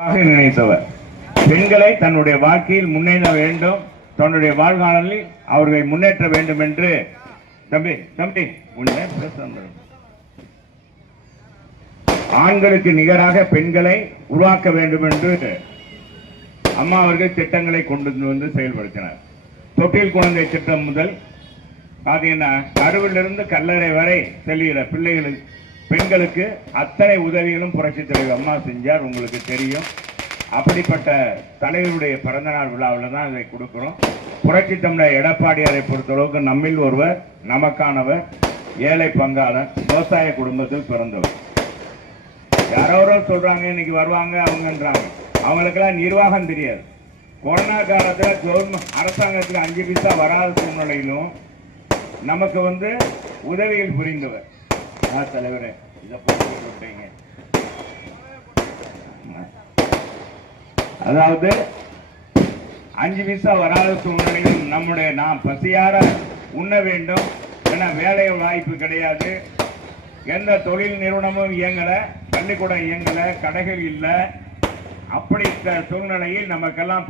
நினைத்தவர் பெண்களை தன்னுடைய வாழ்க்கையில் முன்னேற வேண்டும், தன்னுடைய வாழ்நாளில் அவர்களை முன்னேற்ற வேண்டும் என்று ஆண்களுக்கு நிகராக பெண்களை உருவாக்க வேண்டும் என்று அம்மா அவர்கள் திட்டங்களை கொண்டு வந்து செயல்படுத்தினார். தொட்டில் குழந்தை திட்டம் முதல் பாத்தீங்கன்னா கருவிலிருந்து கல்லறை வரை செல்கிற பிள்ளைகளுக்கு பெண்களுக்கு அத்தனை உதவிகளும் புரட்சி தலைவர் அம்மா செஞ்சார். உங்களுக்கு தெரியும். அப்படிப்பட்ட தலைவருடைய பிறந்தநாள் விழாவில் தான் இதை கொடுக்கிறோம். புரட்சி தமிழர் எடப்பாடியாரை பொறுத்தளவுக்கு நம்மில் ஒருவர், நமக்கானவர், ஏழை பங்காளர், விவசாய குடும்பத்தில் பிறந்தவர். யாரோ சொல்றாங்க இன்னைக்கு வருவாங்க அவங்கன்றாங்க. அவங்களுக்கெல்லாம் நிர்வாகம் தெரியாது. கொரோனா காலத்தில் கவர்மெண்ட் அரசாங்கத்தில் 5 பைசா வராத சூழ்நிலையிலும் நமக்கு உதவிகள் புரிந்தவர் தலைவரே. இதை போட்டீங்க. அதாவது 5 பைசா வராத சூழ்நிலையில் நம்முடைய நாம் பசியார உண்ண வேண்டும். ஏன்னா வேலை வாய்ப்பு கிடையாது, எந்த தொழில் நிறுவனமும் இயங்கல, பள்ளிக்கூடம் இயங்கல, கடைகள் இல்லை. அப்படித்த சூழ்நிலையில் நமக்கெல்லாம்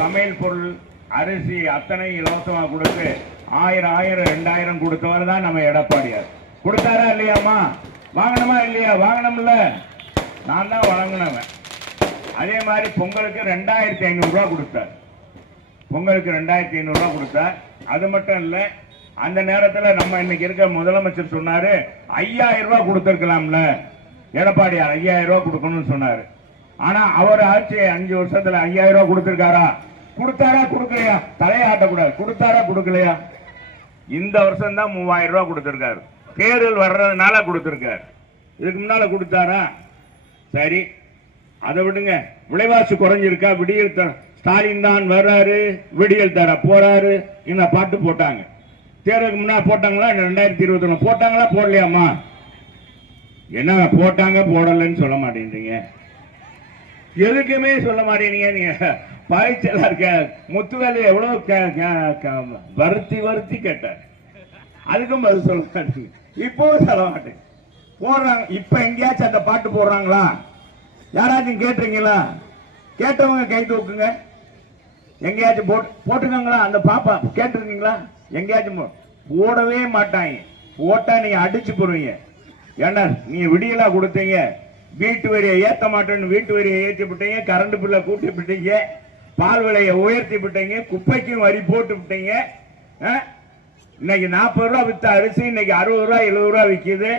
சமையல் பொருள், அரிசி அத்தனை இலவசமாக கொடுத்து 1000 2000 கொடுத்தவர் தான் நம்ம எடப்பாடியார். கொடுத்தாரா இல்லையாமா? வாங்கணுமா இல்லையா? வாங்கணும்ல. நான் தான் வழங்கினவன். அதே மாதிரி பொங்கலுக்கு 2500 ரூபா கொடுத்தார். பொங்கலுக்கு 2500 ரூபா கொடுத்தார். அது மட்டும் இல்ல, அந்த நேரத்தில் நம்ம இன்னைக்கு இருக்க முதலமைச்சர் சொன்னாரு 5000 ரூபா கொடுத்திருக்கலாம்ல. எடப்பாடியார் 5000 ரூபா கொடுக்கணும்னு சொன்னாரு. ஆனா அவர் ஆட்சி 5 வருஷத்துல 5000 ரூபா கொடுத்திருக்காரா? கொடுத்தாரா கொடுக்கலையா? தலையாட்டக்கூடாது. கொடுத்தாரா கொடுக்கலையா? இந்த வருஷம் தான் 3000 ரூபா கொடுத்திருக்காரு. தேர்தல் வர்றதுனால கொடுத்திருக்காரு. இதுக்கு முன்னால கொடுத்தாரா? சரி, அதை விடுங்க. விலைவாசி குறைஞ்சிருக்கா? விடியல் ஸ்டாலின் தான் வர்றாரு, விடியல் தர போறாரு. இந்த பாட்டு போட்டாங்க. தேர்தலுக்கு முன்னாடி போட்டாங்களா? 2021 போட்டாங்களா? போடலையாமா? என்ன போட்டாங்க போடலன்னு சொல்ல மாட்டேன்றீங்க. எதுக்குமே சொல்ல மாட்டேங்க. நீங்க பயிற்சியெல்லாம் இருக்க முத்துவேலு எவ்வளவு வருத்தி கேட்டார். அதுக்கும் பதில் சொல்ல மாட்டேங்க. இப்பவும் சொல்ல மாட்டேங்க. போடுறாங்க. இப்ப எங்கேயாச்சும் அந்த பாட்டு போடுறாங்களா? யாராச்சும் கேட்டுறீங்களா? கேட்டவங்க கை தூக்குங்க. எங்கேயாச்சும் போட்டுருக்காங்களா? அந்த பாப்பா கேட்டுருக்கீங்களா? எங்கேயாச்சும் போடவே மாட்டாங்க. போட்டா நீங்க அடிச்சு போடுவீங்க. ஏன்னா நீங்க விடியலா கொடுத்தீங்க, வீட்டு வரியை ஏத்த மாட்டேன்னு வீட்டு வரியை ஏற்றி விட்டீங்க, கரண்ட் பில்லை கூட்டி விட்டீங்க, பால் விலையை உயர்த்தி விட்டீங்க, குப்பைக்கும் வரி போட்டு விட்டீங்க. இன்னைக்கு 40 ரூபா வித்த அரிசி இன்னைக்கு 60 ரூபா 70 ரூபா விற்கிது.